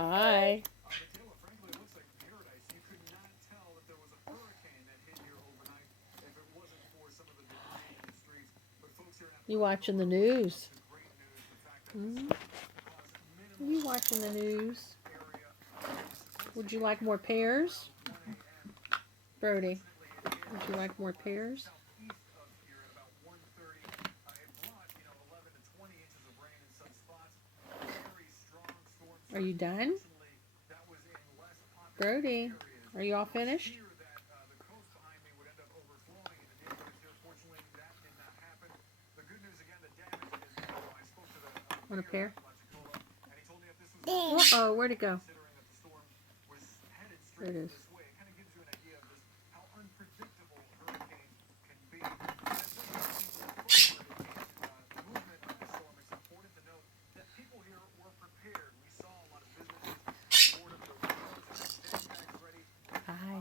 Hi. You watching the news? Hmm? You watching the news? Would you like more pears? Brody, would you like more pears? Are you done? Brody, are you all finished? Want a pear? Uh-oh, where'd it go? There it is. Hi.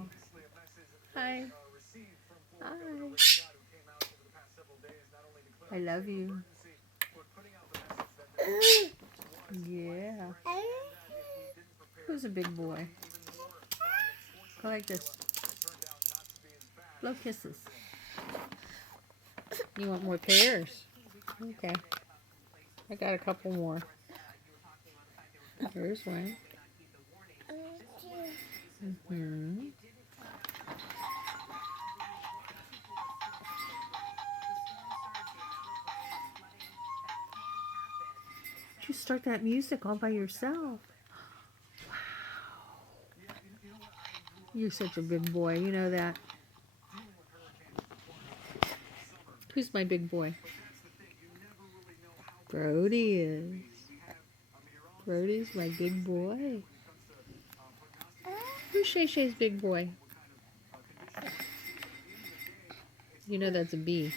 Hi. Hi. I love you. Yeah. Who's a big boy? Go like this. Blow kisses. You want more pears? Okay. I got a couple more. Here's one. Mm-hmm. You start that music all by yourself. Wow. You're such a big boy. You know that. Who's my big boy? Brody is. Brody's my big boy. Who's Shay Shay's big boy? You know that's a bee.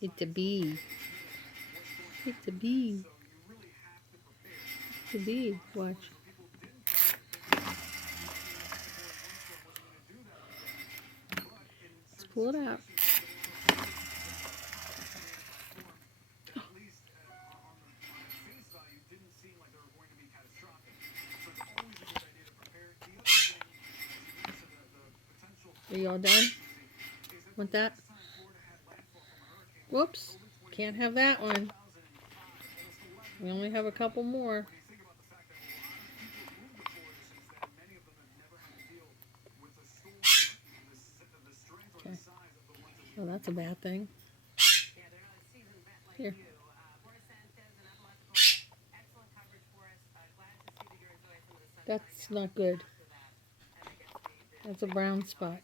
It's a bee. It's a bee. It's a bee. Watch. Let's pull it out. Are you all done? Want that? Whoops. Can't have that one. We only have a couple more. Okay. Well, that's a bad thing. Here. That's not good. That's a brown spot.